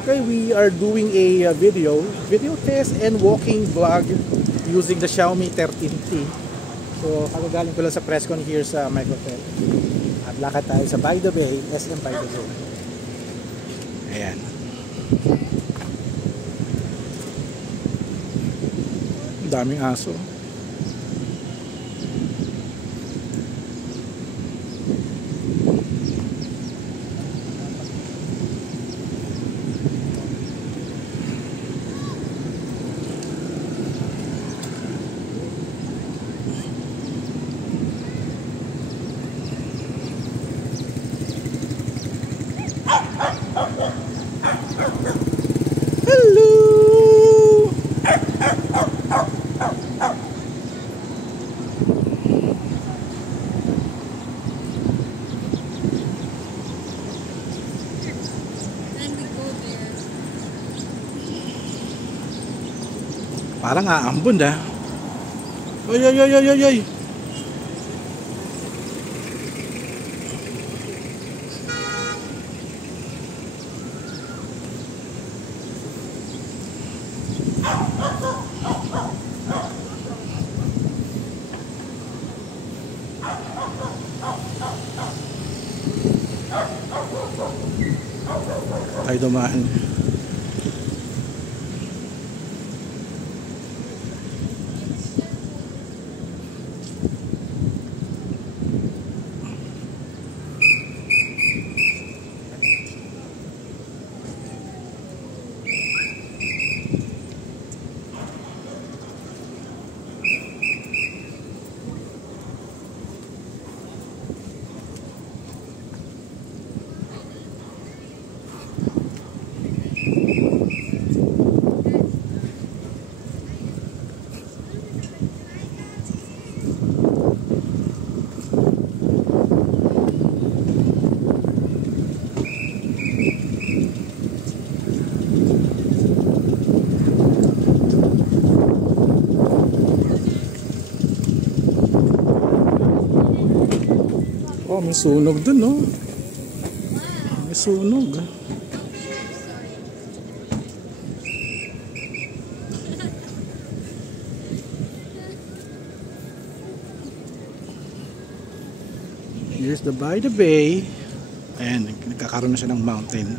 Okay, we are doing a video test and walking vlog using the Xiaomi 13T. So, kagagaling ko lang sa press con here sa my hotel. At lakad tayo sa By the Bay, SM By the Bay. Ayan. Daming aso. Hello. Parang aambon dah. Oy oy oy oy oy. Tayo dumaan. Oh, may sunog dun, no? May sunog. Here's the By the Bay. Ayan, nagkakaroon na siya ng mountain.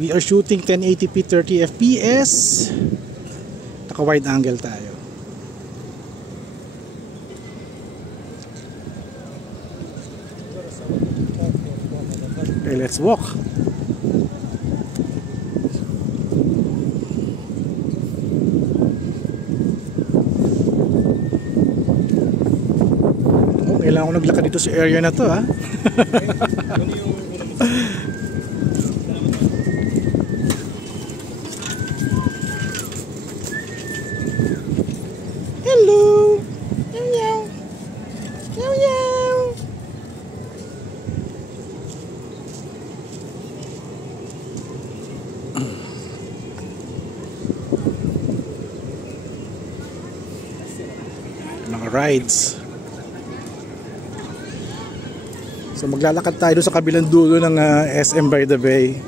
We are shooting 1080p 30 fps. Naka wide angle tayo. Okay, let's walk. Oh, kailangan ko naglakad dito sa area na to, ha. Hello. Meow meow. Meow meow. Mga rides. So maglalakad tayo sa kabilang dulo ng SM By the Bay.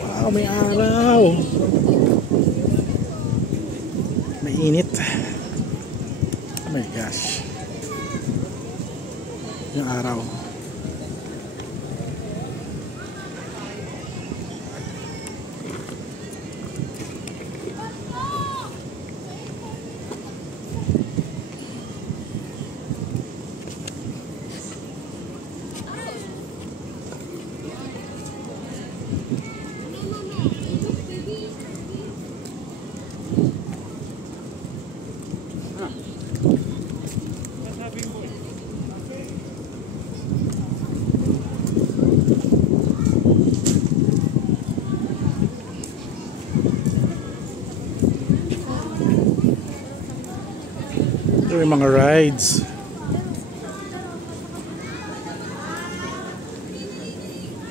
Wow, may araw. May init. Oh my gosh. Yung araw. Ito yung mga rides.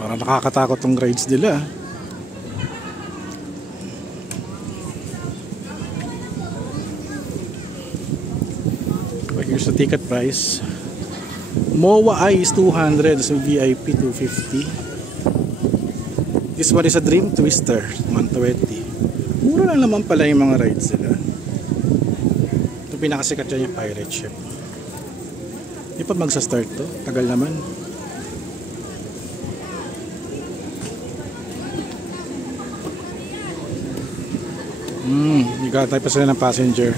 Parang nakakatakot tong rides nila. ticket price. MOA I is 200, so VIP 250. This one is a Dream Twister, 120. Mura lang naman pala yung mga rides nila. Ito pinakasikat dyan yung pirate ship. Di pa magsa-start to, tagal naman. Nagkatay pa sila ng passenger.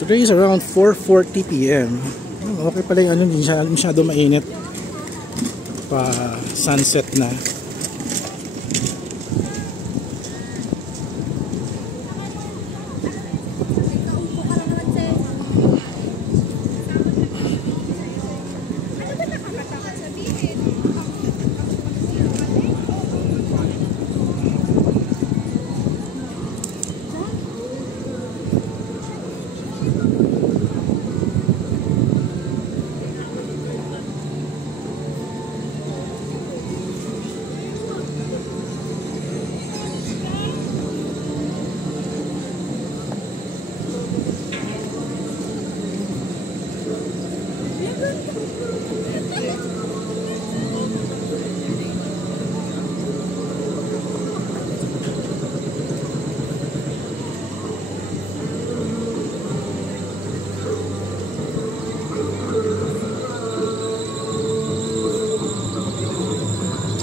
Today is around 4:40 PM. Okay pala yung ano, hindi masyado mainit. Pa sunset na.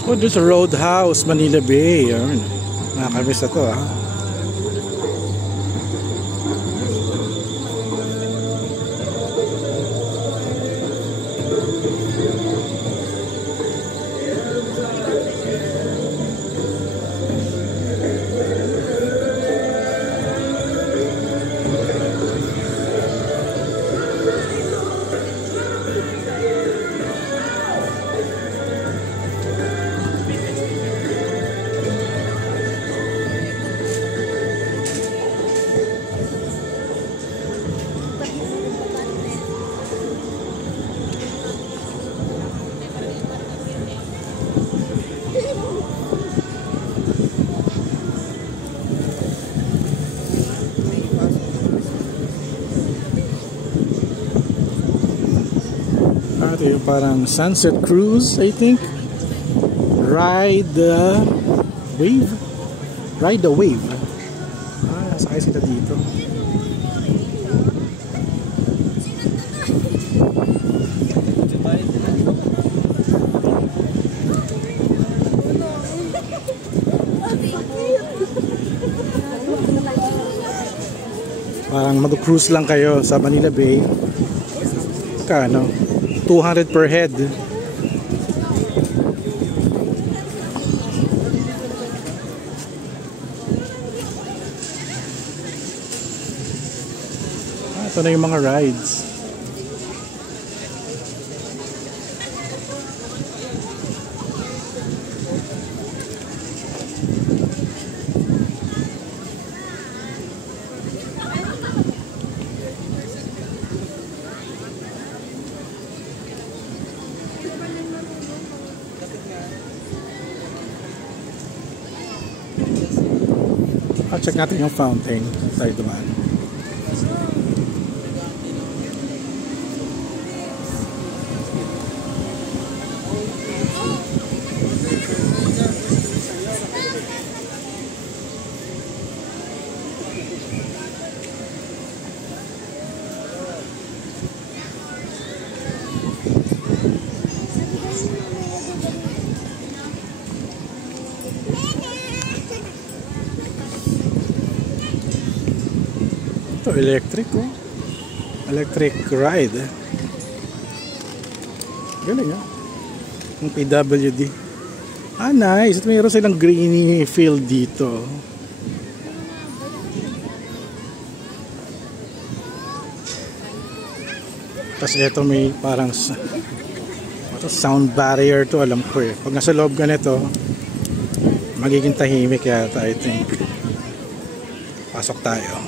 Oh, there's a Roadhouse, Manila Bay. Ayun. Nakakamiss na to, ha. Ito yung parang sunset cruise, I think. Ride the wave. Ride the wave. Sakay sila dito. Parang mag-cruise lang kayo sa Manila Bay. Kano? 200 per head. Ito na yung mga rides. Check natin yung fountain tayo dumaan. Electric, oh. Electric ride. Galing, ah. Yung PWD. Nice. Mayroon silang greeny field dito. Tapos ito may parang Sound barrier to, alam ko eh. Pag nasa loob ka nito, magiging tahimik yata, I think. Pasok tayo.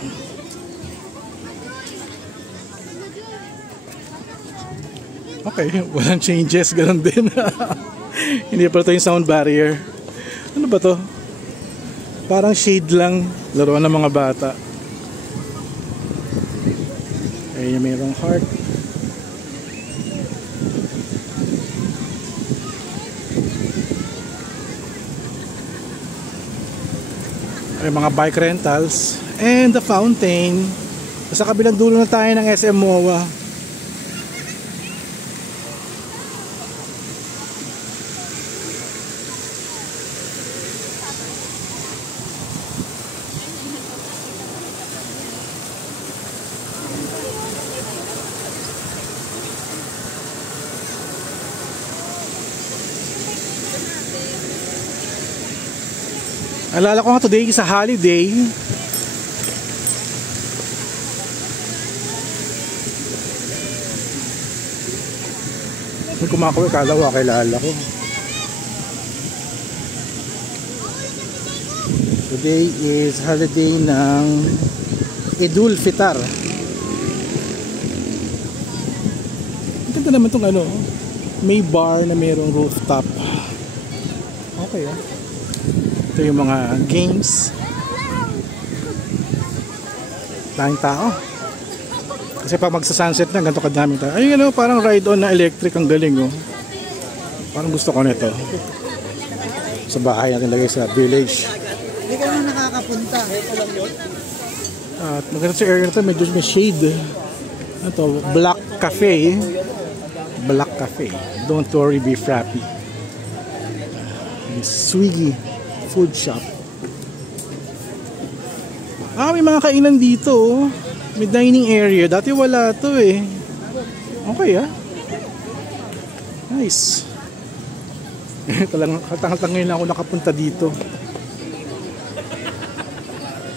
Okay, walang changes, ganun din. Hindi pa ito yung sound barrier. Ano ba to? Parang shade lang, laruan ng mga bata. Ayun yung mayroong heart. Ay, mga bike rentals and the fountain. Sa kabilang dulo na tayo ng SM MOA. Alala ko nga today sa holiday. May kumakawin, kala ko kakilala ko. Today is holiday ng Idul Fitar. Ang ganda naman itong ano, may bar na mayroong rooftop. Okay ah. Ito yung mga games. Daming tao. Kasi pag magsa-sunset na, ganito kadaming tao. Ayun ano, parang ride-on na electric, ang galing oh. Parang gusto ko nito. Sa bahay natin lagay sa village. Hindi ka naman nakakapunta. At maganda sa area nito, medyo may shade. Ito, Black Cafe. Black Cafe. Don't worry, be frappy. Swiggy food shop. Ah, may mga kainan dito oh. May dining area. Dati wala to eh. Okay ah. Nice. Katang-katang ngayon ako nakapunta dito.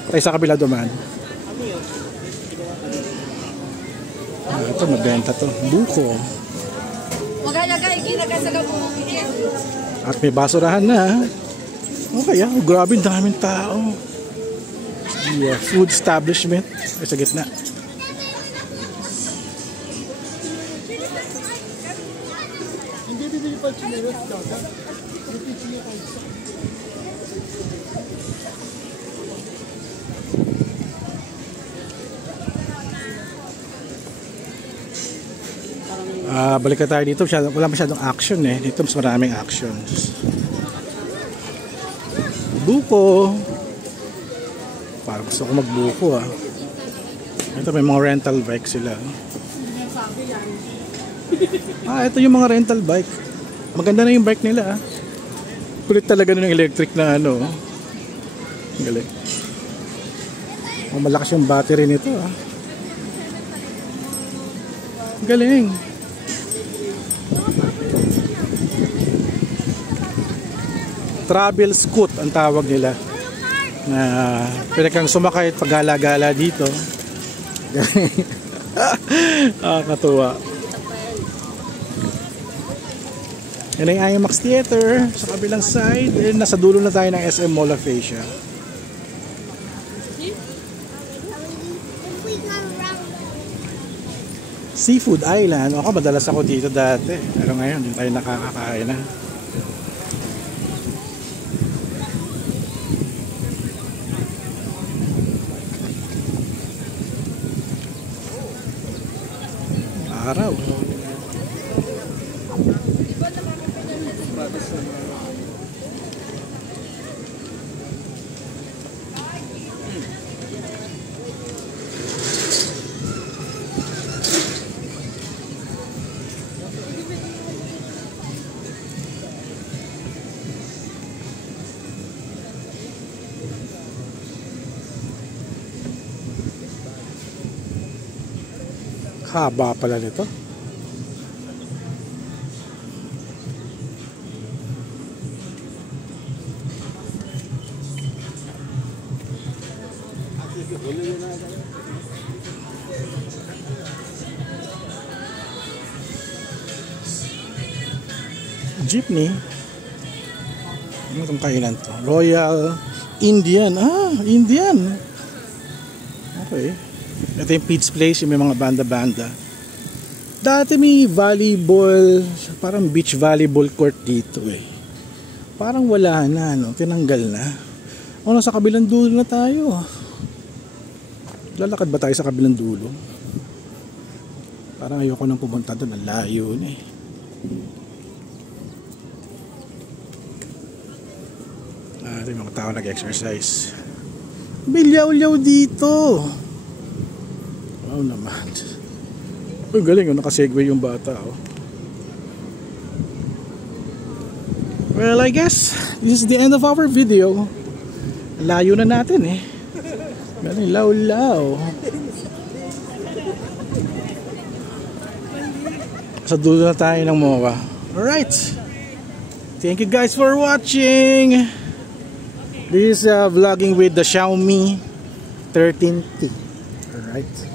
Tayo sa kabila dumaan. Ito mabenta to. Buko. At may basurahan na. Okay ah, grabe daming tao. Yeah, food establishment ay sa gitna. Balik na tayo dito. Wala masyadong action eh. Dito mas maraming actions. Buko. Parang gusto ko magbuko ah. Ito may mga rental bike sila. Ito yung mga rental bike. Maganda na yung bike nila ah. Kulit talaga ng electric na ano. Galing. Malakas yung battery nito ah. Galing. Travel scoot ang tawag nila. Na pwede kang sumakay at paggala-gala dito. Nakakatuwa. Yan ang IMAX Theater sa kabilang side. And nasa dulo na tayo ng SM Mall of Asia. Seafood Island. Ako madalas ako dito dati. Pero ngayon hindi tayo nakakakain na. Araw. Haba pala nito. jeepney. Ano itong kainan to? Royal Indian. Indian. Okay. Ito yung Pete's Place, yung may mga banda-banda. Dati may volleyball, parang beach volleyball court dito eh. Parang wala na, no? Tinanggal na. O, nasa kabilang dulo na tayo. Lalakad ba tayo sa kabilang dulo? Parang ayoko nang pumunta doon. Ang layo na eh. Ito yung mga tao nag-exercise. Bilyaw-lyaw dito. Wow naman. Uy, galing. Nakasegue yung bata. Oh. Well, I guess this is the end of our video. Layo na natin eh. Galing, law-law. Sa dulo na tayo ng MOA. Alright. Thank you guys for watching. This is vlogging with the Xiaomi 13T. Alright.